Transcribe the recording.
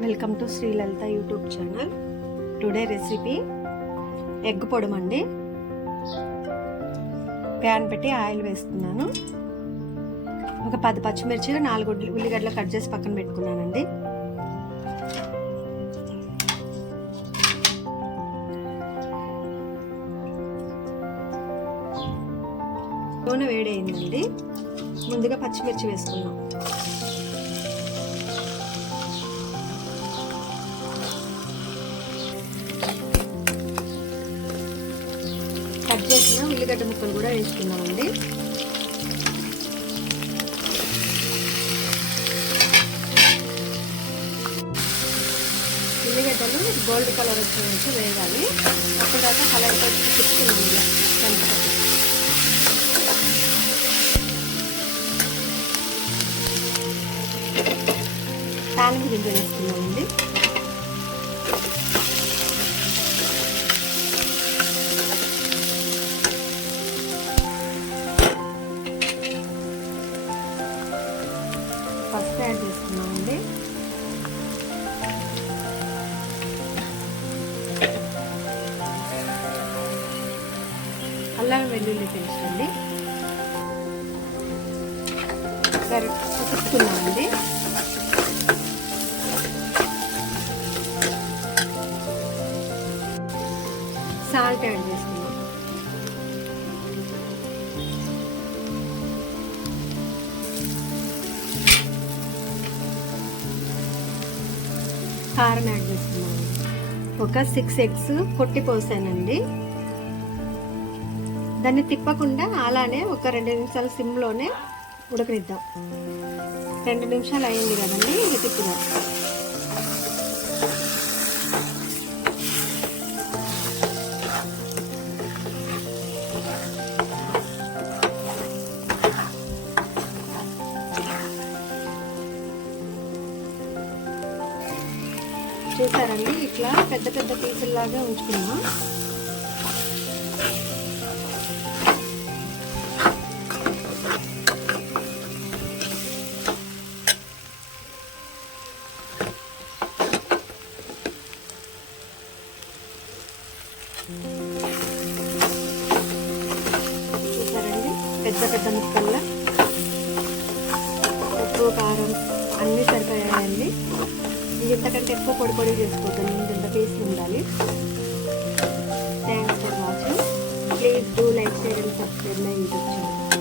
Welcome to Sri Lalitha YouTube channel. Today recipe egg పొడమండి. Pan పెట్టి oil వేసుకున్నాను. ఒక 10 పచ్చిమిర్చి 4 ఉల్లిగడ్డలు కట్ చేసి పక్కన పెట్టుకున్నానండి. నూనె వేడైందండి. ముందుగా పచ్చిమిర్చి వేసుకున్నాం. కట్ చేసిన ఉల్లిగడ్డ ముక్కలు కూడా వేసుకున్నామండి. ఉల్లిగడ్డలు గోల్డ్ కలర్ వచ్చేసి వేయాలి. అప్పటిదాకా కలర్ తిప్పుతుంది. తాలింపు గింజలు వేసుకున్నామండి. పసుపు యాడ్ చేసుకున్నామండి. అల్లం వెల్లుల్లి పేస్ట్ అండి. తిప్పుకున్నామండి. సాల్ట్ యాడ్ చేసుకున్నాం. కారం యాడ్ చేసుకున్నాను. ఒక 6 ఎగ్స్ కొట్టి పోసానండి. దాన్ని తిప్పకుండా అలానే ఒక 2 నిమిషాలు సిమ్లోనే ఉడకనిద్దాం. 2 నిమిషాలు అయింది కదండి, ఇది తిప్పుదాం. చూసారండి, ఇట్లా పెద్ద పెద్ద పీసుల్లాగా ఉంచుకున్నాం. చూసారండి, పెద్ద పెద్ద ముక్కల్లా ఉప్పు కారం అన్నీ సరిపోయాయండి. ఇంతకంటే ఎక్కువ పొడి పొడి చేసుకోవద్దండి, ఇంత పీసులు ఉండాలి. Thanks for watching. Please do like, share and subscribe my YouTube channel.